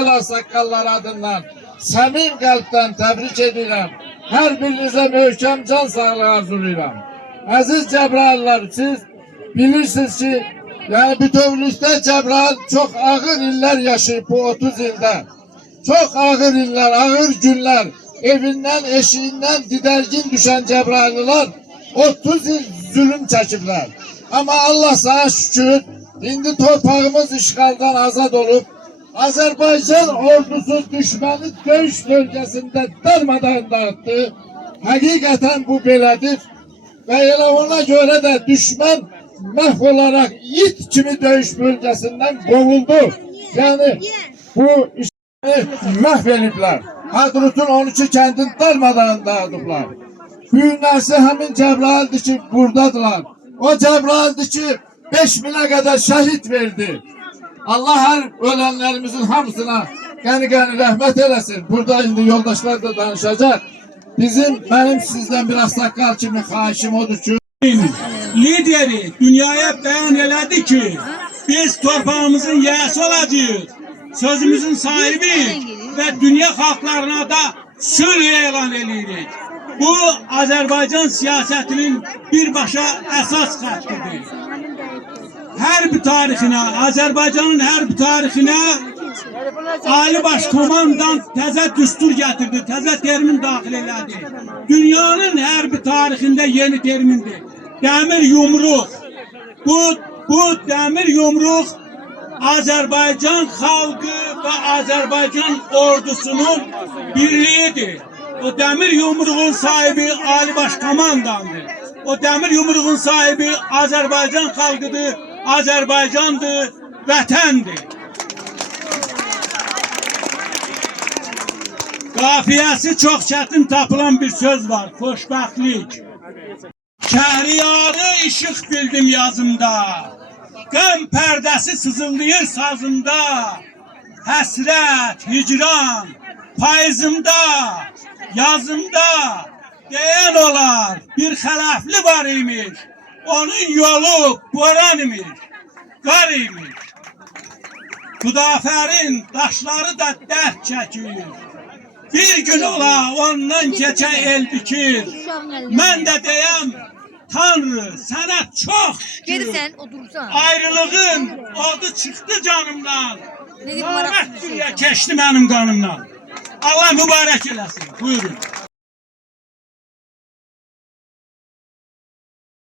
Ala Sakallar adından səmim qəlbdən təbrik edirəm. Hər birinizə möhkəm can sağlığı arzulayıram. Əziz Cəbrayıllar, siz bilirsiniz ki, yani bütövlükdə Cəbrayıl çox ağır illər yaşayıb bu 30 ildə. Çox ağır illər, ağır günlər, evindən, eşiğindən didərgin düşən Cəbrayılılar 30 il zulüm çəkiblər. Ama Allah sana şükür, indi torpağımız işgaldan azad olup, Azerbaycan ordusu düşmanı dövüş bölgesinde darmadağın dağıttı. Hakikaten bu belədir. Ve elə ona göre de düşman mahvolarak it kimi dövüş bölgesinden kovuldu. Yani bu işleri mahvediblər. Hadrut'un 12 kəndini darmadağın dağıdıblar. Büyünəsi həmin Cəbrayıldır ki buradadılar. O Cəbrayıldır ki 5000'e kadar şehit verdi. Allah her ölenlerimizin hamısına gani rahmet eylesin. Burada indi yoldaşlar da danışacak. Benim sizden biraz sakal kimi xahişim odur ki. Lideri dünyaya beyan elədi ki biz torpağımızın yiyəsi olacağız. Sözümüzün sahibi ve dünya halklarına da sülh elan edirik. Bu Azerbaycan siyasetinin birbaşa esas xəttidir. Hərb tarixinə, Azərbaycanın hərb tarixinə Ali Başkomandan təzə düstur gətirdi, təzə termin daxil elədi. Dünyanın hərb tarixində yeni termindir. Dəmir yumruq. Bu dəmir yumruq Azərbaycan xalqı və Azərbaycan ordusunun birliyidir. O dəmir yumruğun sahibi Ali Başkomandandır. O dəmir yumruğun sahibi Azərbaycan xalqıdır, Azərbaycandır, vətəndir. Qafiyəsi çox çətin tapılan bir söz var, xoşbəxtlik. Şəhriyarı işıq bildim yazımda, qəm pərdəsi sızıldayır sazımda, həsrət, hicran, payızımda, yazımda, deyən olar, bir xələfli var imiş, onun yolu boran imiş, qar imiş. Xudafərin daşları da dərd çəkir, bir gün ola ondan keçə el bikir. Mən də deyəm, Tanrı sənə çox şükür, ayrılığın adı çıxdı canımdan, namət dünya keçdi mənim qanımdan. Allah mübarək eləsin, buyurun.